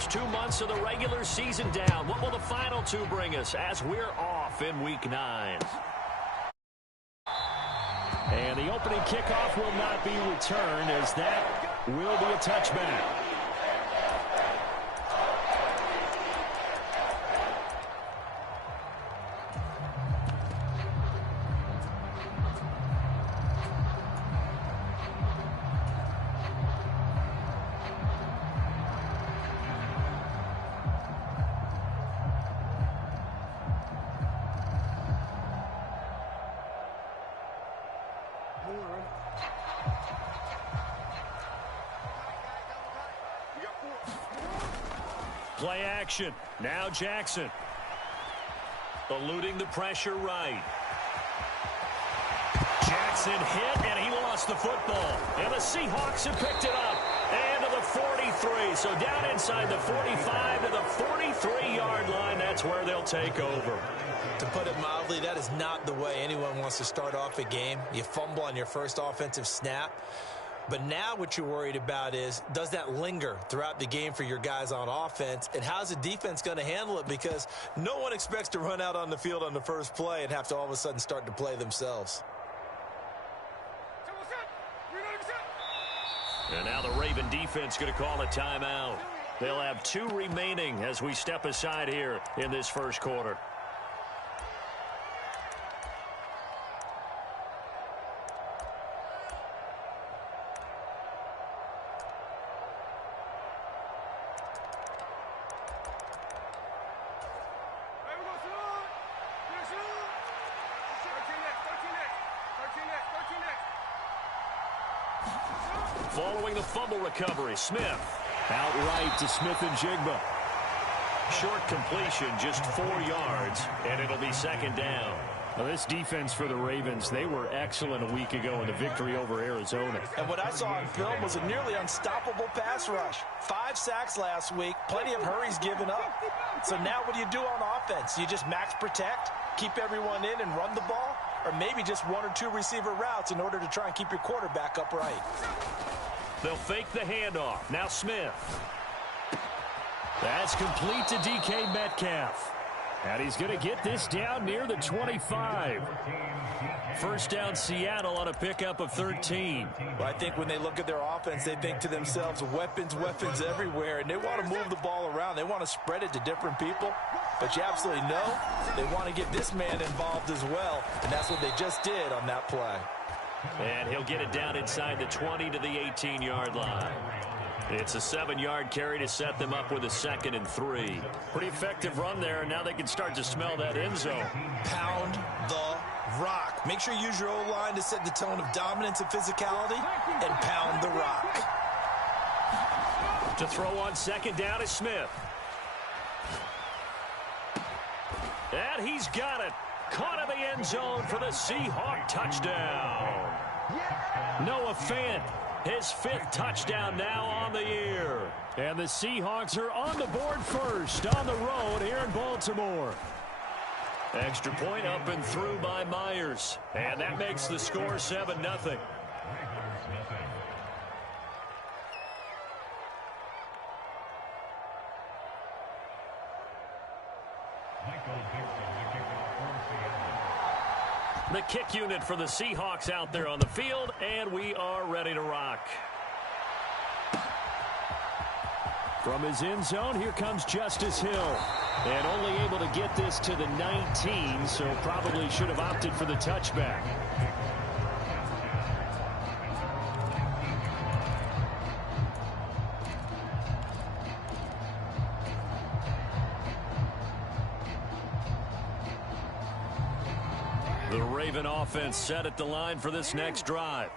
first 2 months of the regular season down. What will the final two bring us as we're off in Week 9? And the opening kickoff will not be returned, as that will be a touchback. Play action. Now Jackson. Eluding the pressure right. Jackson hit, and he lost the football. And the Seahawks have picked it up. And to the 43. So down inside the 45 to the 43-yard line. That's where they'll take over. To put it mildly, that is not the way anyone wants to start off a game. You fumble on your first offensive snap. But now what you're worried about is, does that linger throughout the game for your guys on offense? And how's the defense going to handle it? Because no one expects to run out on the field on the first play and have to all of a sudden start to play themselves. And now the Raven defense going to call a timeout. They'll have 2 remaining as we step aside here in this first quarter. Following the fumble recovery, Smith. Outright to Smith and Jigba. Short completion, just 4 yards, and it'll be second down. Now, this defense for the Ravens, they were excellent a week ago in the victory over Arizona. And what I saw on film was a nearly unstoppable pass rush. 5 sacks last week, plenty of hurries given up. So now what do you do on offense? You just max protect, keep everyone in and run the ball? Or maybe just 1 or 2 receiver routes in order to try and keep your quarterback upright? They'll fake the handoff. Now Smith. That's complete to DK Metcalf. And he's going to get this down near the 25. First down Seattle on a pickup of 13. Well, I think when they look at their offense, they think to themselves, weapons, weapons everywhere. And they want to move the ball around. They want to spread it to different people. But you absolutely know they want to get this man involved as well. And that's what they just did on that play. And he'll get it down inside the 20 to the 18-yard line. It's a 7-yard carry to set them up with a 2nd and 3. Pretty effective run there, and now they can start to smell that end zone. Pound the rock. Make sure you use your O-line to set the tone of dominance and physicality, and pound the rock. To throw on second down is Smith. And he's got it. Caught in the end zone for the Seahawk touchdown. Noah Fant, his 5th touchdown now on the year. And the Seahawks are on the board first on the road here in Baltimore. Extra point up and through by Myers. And that makes the score 7-0. The kick unit for the Seahawks out there on the field, and we are ready to rock. From his end zone, here comes Justice Hill. And only able to get this to the 19, so probably should have opted for the touchback. The Raven offense set at the line for this next drive.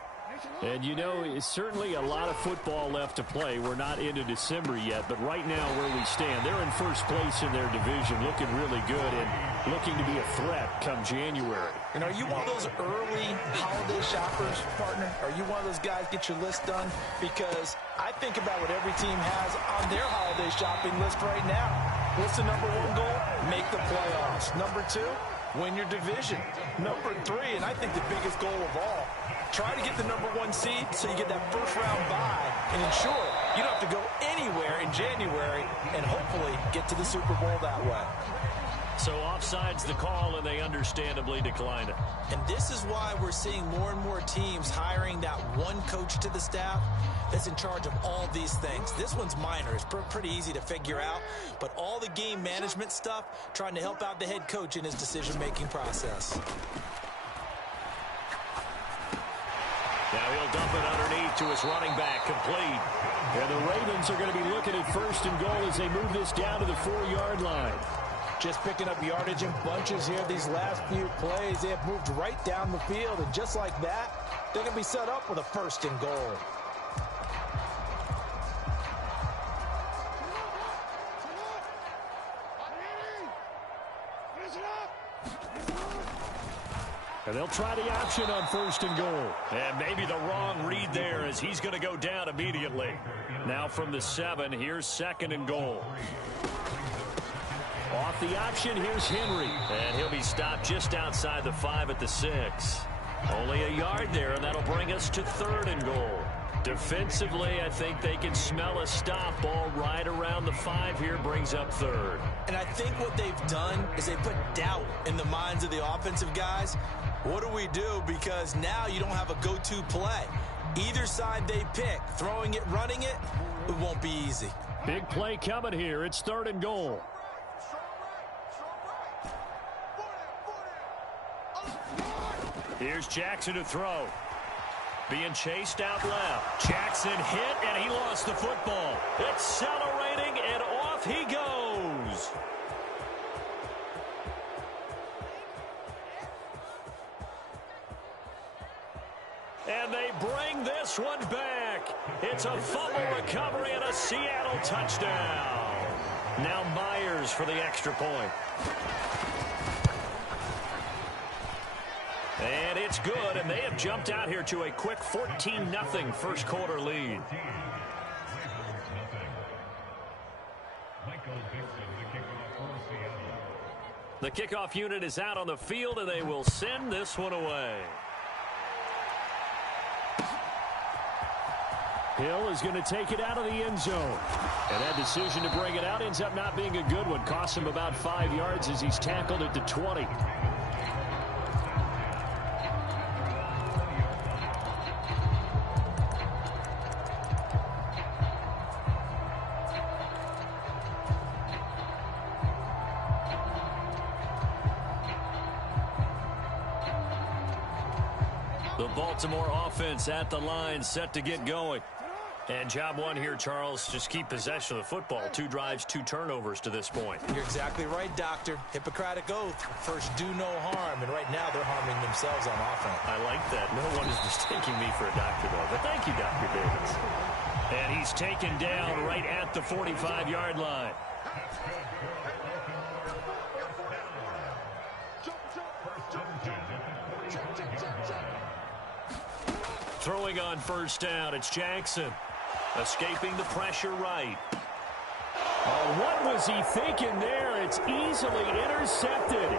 And, you know, it's certainly a lot of football left to play. We're not into December yet, but right now where we stand, they're in first place in their division, looking really good and looking to be a threat come January. And are you one of those early holiday shoppers, partner? Are you one of those guys get your list done? Because I think about what every team has on their holiday shopping list right now. What's the number 1 goal? Make the playoffs. Number 2? Win your division. Number 3, and I think the biggest goal of all, try to get the number 1 seed so you get that first round bye and ensure You don't have to go anywhere in January and hopefully get to the Super Bowl that way. So offside's the call, and they understandably decline it. And this is why we're seeing more and more teams hiring that one coach to the staff that's in charge of all these things. This one's minor. It's pretty easy to figure out. But all the game management stuff, trying to help out the head coach in his decision-making process. Now he'll dump it underneath to his running back, complete. And the Ravens are going to be looking at 1st and goal as they move this down to the 4-yard line. Just picking up yardage in bunches here these last few plays. They have moved right down the field, and just like that, they're going to be set up with a 1st and goal. And they'll try the option on 1st and goal. And maybe the wrong read there as he's going to go down immediately. Now from the 7, here's 2nd and goal. Off the option, here's Henry. And he'll be stopped just outside the 5 at the 6. Only a yard there, and that'll bring us to 3rd and goal. Defensively, I think they can smell a stop. Ball right around the 5 here brings up 3rd. And I think what they've done is they put doubt in the minds of the offensive guys. What do we do? Because now you don't have a go-to play. Either side they pick, throwing it, running it, it won't be easy. Big play coming here. It's 3rd and goal. Here's Jackson to throw. Being chased out left. Jackson hit, and he lost the football. Accelerating, and off he goes. And they bring this one back. It's a fumble recovery and a Seattle touchdown. Now Myers for the extra point. And it's good, and they have jumped out here to a quick 14-0 first quarter lead. The kickoff unit is out on the field, and they will send this one away. Hill is going to take it out of the end zone. And that decision to bring it out ends up not being a good one. Costs him about 5 yards as he's tackled at the 20. The Baltimore offense at the line, set to get going. And job one here, Charles, just keep possession of the football. 2 drives, 2 turnovers to this point. You're exactly right, Doctor. Hippocratic oath. First, do no harm. And right now, they're harming themselves on offense. I like that. No one is mistaking me for a doctor, though. But thank you, Dr. Davis. And he's taken down right at the 45-yard line. Throwing on first down, it's Jackson. Escaping the pressure right. Oh, what was he thinking there? It's easily intercepted.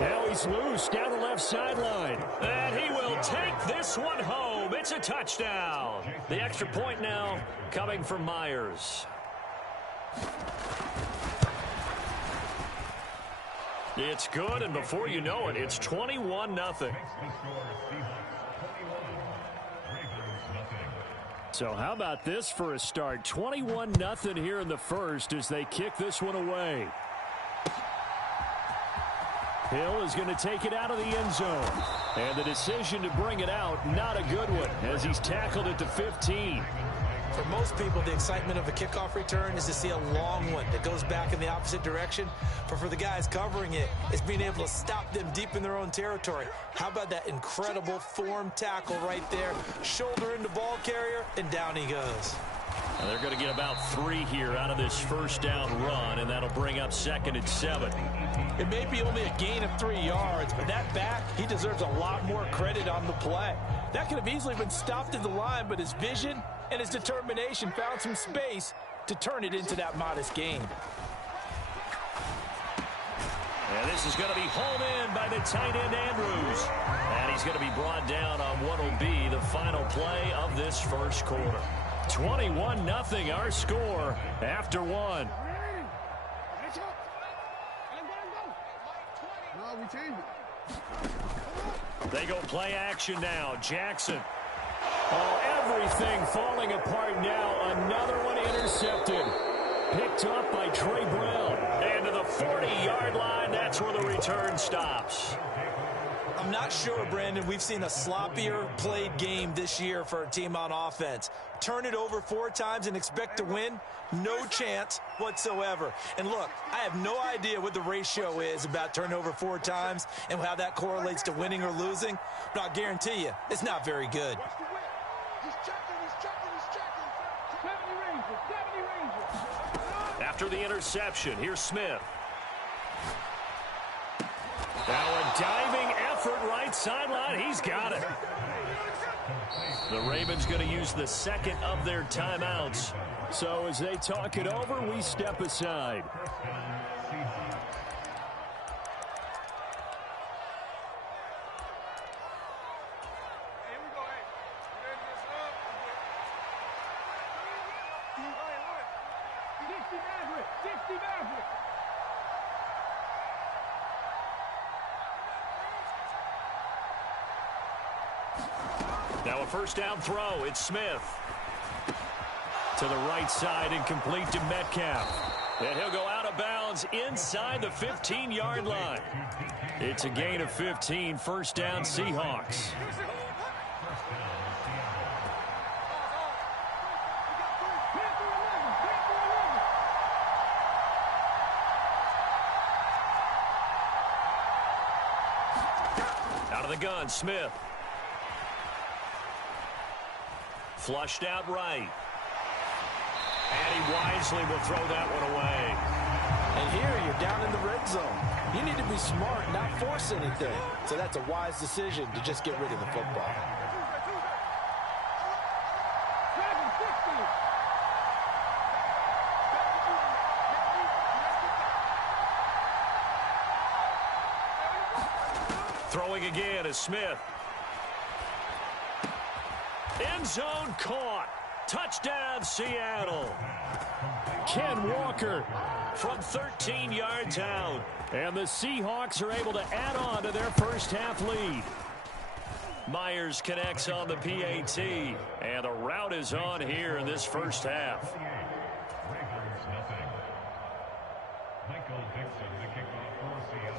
Now he's loose down the left sideline. And he will take this one home. It's a touchdown. The extra point now coming from Myers. It's good, and before you know it, it's 21-0. So how about this for a start? 21-0 here in the first as they kick this one away. Hill is going to take it out of the end zone. And the decision to bring it out, not a good one, as he's tackled at the 15. For most people, the excitement of a kickoff return is to see a long one that goes back in the opposite direction. But for the guys covering it, it's being able to stop them deep in their own territory. How about that incredible form tackle right there? Shoulder into ball carrier, and down he goes. Now they're going to get about 3 here out of this first down run, and that'll bring up 2nd and 7. It may be only a gain of 3 yards, but that back, he deserves a lot more credit on the play. That could have easily been stopped at the line, but his vision and his determination found some space to turn it into that modest gain. And this is going to be hauled in by the tight end Andrews. And he's going to be brought down on what will be the final play of this first quarter. 21-0 our score after one. They go play action now. Jackson. Oh, everything falling apart now. Another one intercepted. Picked up by Trey Brown. And to the 40-yard line, that's where the return stops. I'm not sure, Brandon, we've seen a sloppier played game this year for a team on offense. Turn it over 4 times and expect to win? No chance whatsoever. And look, I have no idea what the ratio is about turnover 4 times and how that correlates to winning or losing, but I'll guarantee you, it's not very good. After the interception, here's Smith. Now a diving effort right sideline. He's got it. The Ravens going to use the second of their timeouts. So as they talk it over, we step aside. Now a first down throw. It's Smith. To the right side and complete to Metcalf. And he'll go out of bounds inside the 15-yard line. It's a gain of 15. First down, Seahawks. Out of the gun, Smith. Flushed out right. And he wisely will throw that one away. And here you're down in the red zone. You need to be smart, not force anything. So that's a wise decision to just get rid of the football. Throwing again is Smith. End zone caught. Touchdown, Seattle. Ken Walker from 13 yards out. And the Seahawks are able to add on to their first half lead. Myers connects on the PAT. And the route is on here in this first half.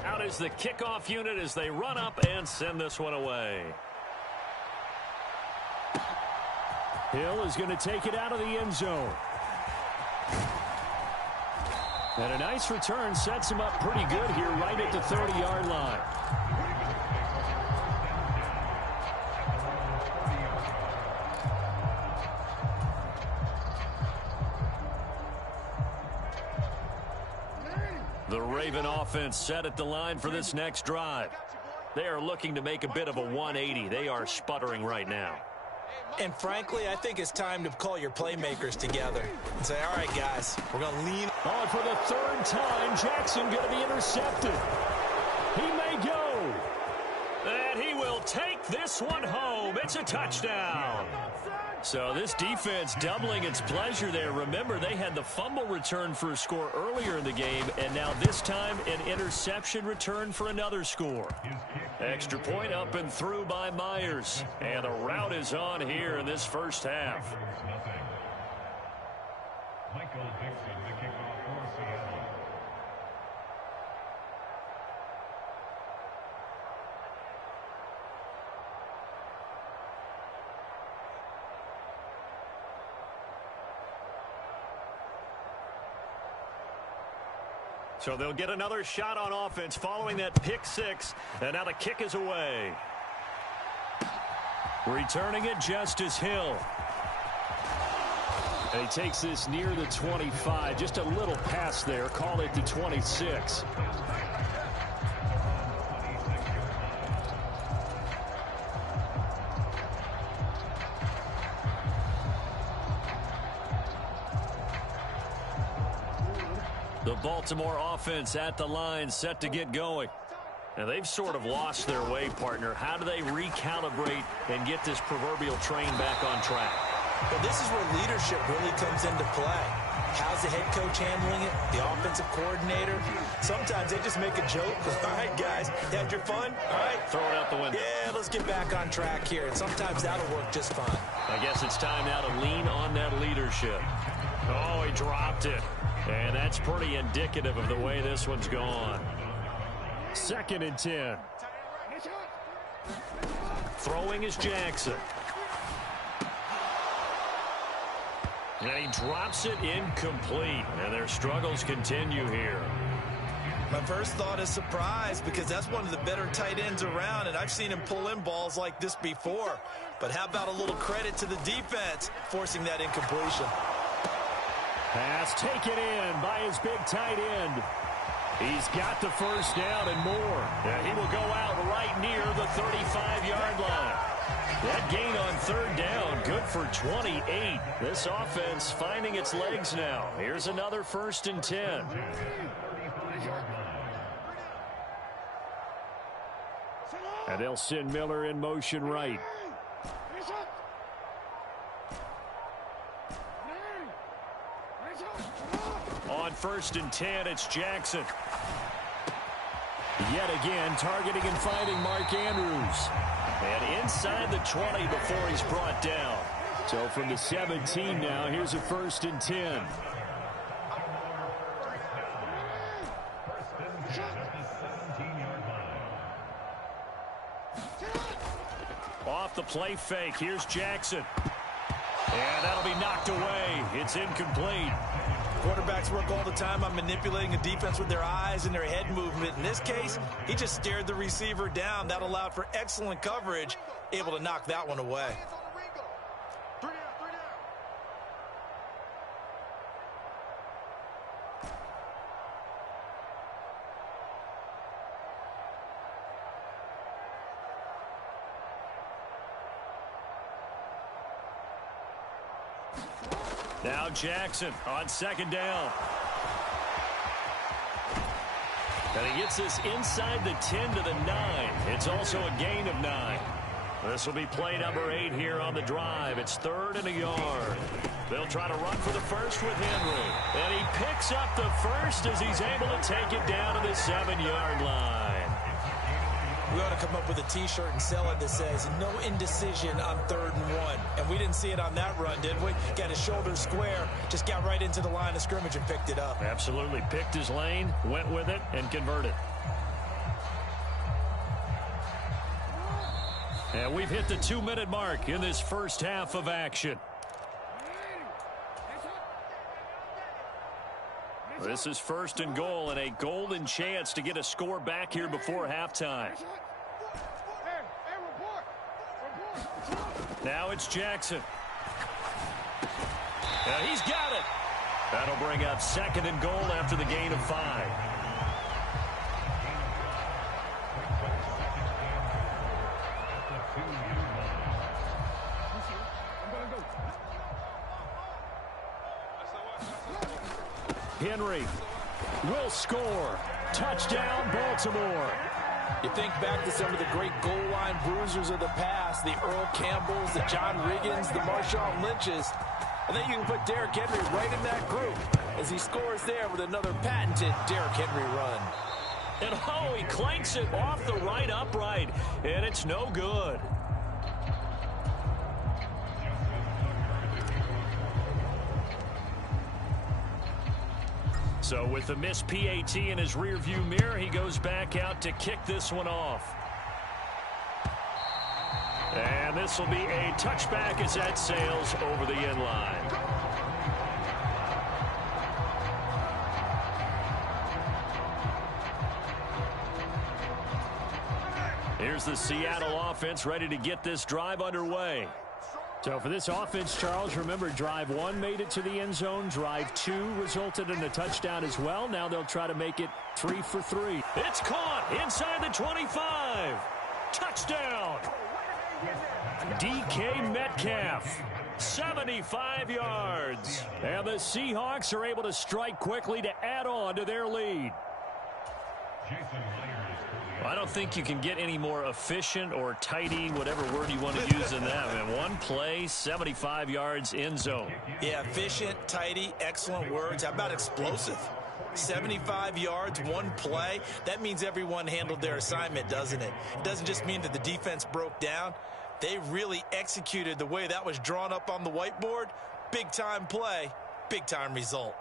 Out is the kickoff unit as they run up and send this one away. Hill is going to take it out of the end zone. And a nice return sets him up pretty good here right at the 30-yard line. The Raven offense set at the line for this next drive. They are looking to make a bit of a 180. They are sputtering right now. And frankly, I think it's time to call your playmakers together and say, all right, guys, we're going to lean. On for the third time, Jackson going to be intercepted. He may go. And he will take this one home. It's a touchdown. So this defense doubling its pleasure there. Remember, they had the fumble return for a score earlier in the game, and now this time an interception return for another score. Extra point up and through by Myers. And the route is on here in this first half. So they'll get another shot on offense following that pick six. And now the kick is away. Returning it, Justice Hill. And he takes this near the 25. Just a little pass there. Call it the 26. The Baltimore offense at the line, set to get going. Now, they've sort of lost their way, partner. How do they recalibrate and get this proverbial train back on track? Well, this is where leadership really comes into play. How's the head coach handling it? The offensive coordinator? Sometimes they just make a joke. All right, guys, had your fun? All right. Throw it out the window. Yeah, let's get back on track here. And sometimes that'll work just fine. I guess it's time now to lean on that leadership. Oh, he dropped it. And that's pretty indicative of the way this one's gone. 2nd and 10. Throwing is Jackson. And he drops it incomplete. And their struggles continue here. My first thought is surprise, because that's one of the better tight ends around, and I've seen him pull in balls like this before. But how about a little credit to the defense forcing that incompletion? Pass taken in by his big tight end. He's got the first down and more. Yeah, he will go out right near the 35-yard line. That gain on 3rd down, good for 28. This offense finding its legs now. Here's another 1st and 10. And they'll send Miller in motion right. On 1st and 10, it's Jackson. Yet again, targeting and finding Mark Andrews. And inside the 20 before he's brought down. So from the 17 now, here's a 1st and 10. Off the play fake, here's Jackson. And that'll be knocked away. It's incomplete. Quarterbacks work all the time on manipulating a defense with their eyes and their head movement. In this case, he just stared the receiver down. That allowed for excellent coverage, able to knock that one away. Now Jackson on 2nd down. And he gets this inside the 10 to the 9. It's also a gain of 9. This will be play number 8 here on the drive. It's 3rd and a yard. They'll try to run for the first with Henry. And he picks up the first as he's able to take it down to the 7-yard line. We ought to come up with a T-shirt and sell it that says, no indecision on 3rd and 1. And we didn't see it on that run, did we? Got his shoulders square, just got right into the line of scrimmage and picked it up. Absolutely. Picked his lane, went with it, and converted. And we've hit the 2-minute mark in this first half of action. This is 1st and goal and a golden chance to get a score back here before halftime. Now it's Jackson. Now he's got it. That'll bring up 2nd and goal after the gain of 5. Henry will score. Touchdown, Baltimore. You think back to some of the great goal line bruisers of the past, the Earl Campbells, the John Riggins, the Marshawn Lynches, and then you can put Derrick Henry right in that group as he scores there with another patented Derrick Henry run. And oh, he clanks it off the right upright, and it's no good. So with the missed PAT in his rearview mirror, he goes back out to kick this one off. And this will be a touchback as that sails over the end line. Here's the Seattle offense ready to get this drive underway. So for this offense, Charles, remember, drive 1 made it to the end zone. Drive 2 resulted in a touchdown as well. Now they'll try to make it 3 for 3. It's caught inside the 25. Touchdown. DK Metcalf. 75 yards. And the Seahawks are able to strike quickly to add on to their lead. I don't think you can get any more efficient or tidy, whatever word you want to use in that. And one play, 75 yards, end zone. Yeah, efficient, tidy, excellent words. How about explosive? 75 yards, one play. That means everyone handled their assignment, doesn't it? It doesn't just mean that the defense broke down. They really executed the way that was drawn up on the whiteboard. Big-time play, big-time result.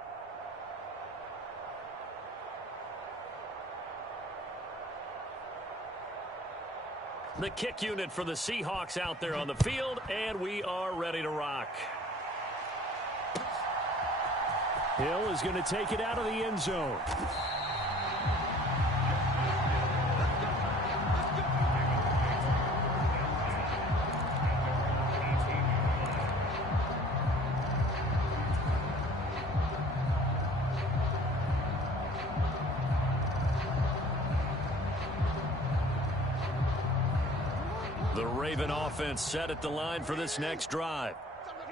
The kick unit for the Seahawks out there on the field, and we are ready to rock. Hill is going to take it out of the end zone. The Raven offense set at the line for this next drive.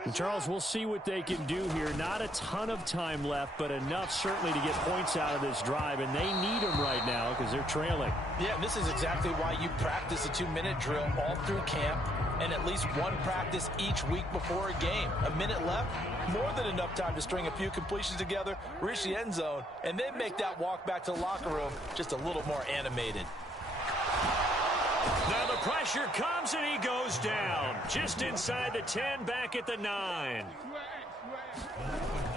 And Charles, we'll see what they can do here. Not a ton of time left, but enough certainly to get points out of this drive, and they need them right now because they're trailing. Yeah, this is exactly why you practice a 2-minute drill all through camp and at least one practice each week before a game. A minute left, more than enough time to string a few completions together, reach the end zone, and then make that walk back to the locker room just a little more animated. Now the pressure comes and he goes down. Just inside the 10, back at the 9.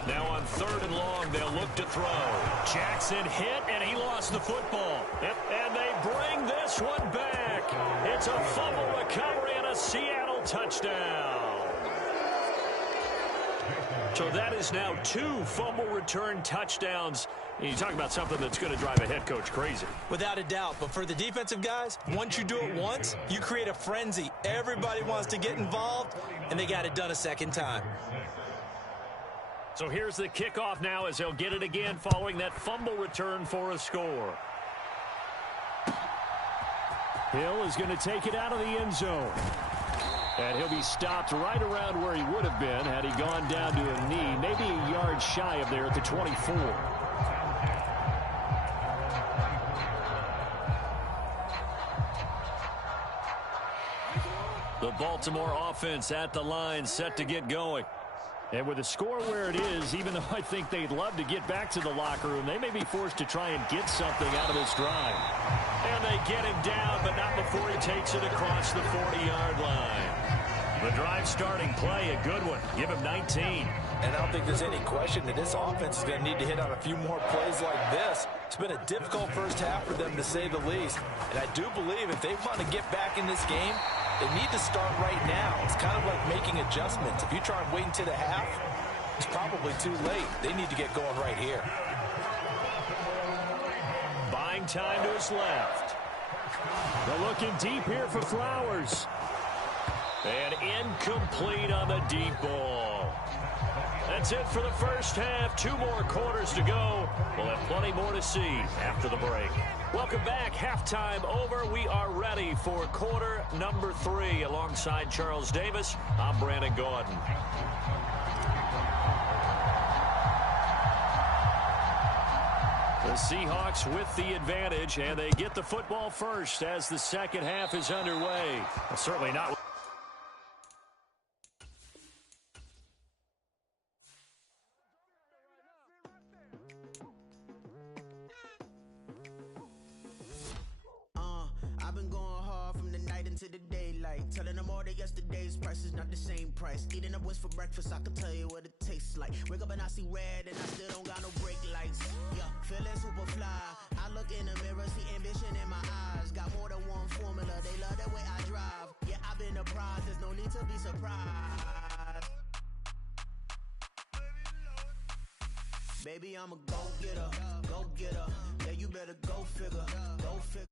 Now on 3rd and long, they'll look to throw. Jackson hit and he lost the football. And they bring this one back. It's a fumble recovery and a Seattle touchdown. So that is now 2 fumble return touchdowns. And you talk about something that's going to drive a head coach crazy. Without a doubt, but for the defensive guys, once you do it once, you create a frenzy. Everybody wants to get involved, and they got it done a second time. So here's the kickoff now as they'll get it again following that fumble return for a score. Hill is going to take it out of the end zone. And he'll be stopped right around where he would have been had he gone down to a knee, maybe a yard shy of there at the 24. The Baltimore offense at the line, set to get going. And with the score where it is, even though I think they'd love to get back to the locker room, they may be forced to try and get something out of this drive. And they get him down, but not before he takes it across the 40-yard line. The drive starting play, a good one. Give him 19. And I don't think there's any question that this offense is going to need to hit on a few more plays like this. It's been a difficult first half for them, to say the least. And I do believe if they want to get back in this game, they need to start right now. It's kind of like making adjustments. If you try and wait until the half, it's probably too late. They need to get going right here. Buying time to his left. They're looking deep here for Flowers. And incomplete on the deep ball. That's it for the first half. 2 more quarters to go. We'll have plenty more to see after the break. Welcome back. Halftime over. We are ready for quarter number 3. Alongside Charles Davis, I'm Brandon Gordon. The Seahawks with the advantage, and they get the football first as the second half is underway. Well, certainly not. I've been going hard from the night into the daylight, telling them all that yesterday's price is not the same price. Eating up what's for breakfast, I can tell you what it tastes like. Wake up and I see red and I still don't got no brake lights. Yeah, feeling super fly. I look in the mirror, see ambition in my eyes. Got more than one formula, they love the way I drive. Yeah, I've been a prize, there's no need to be surprised. Baby, I'm a go-getter, go-getter. Yeah, you better go figure, go figure.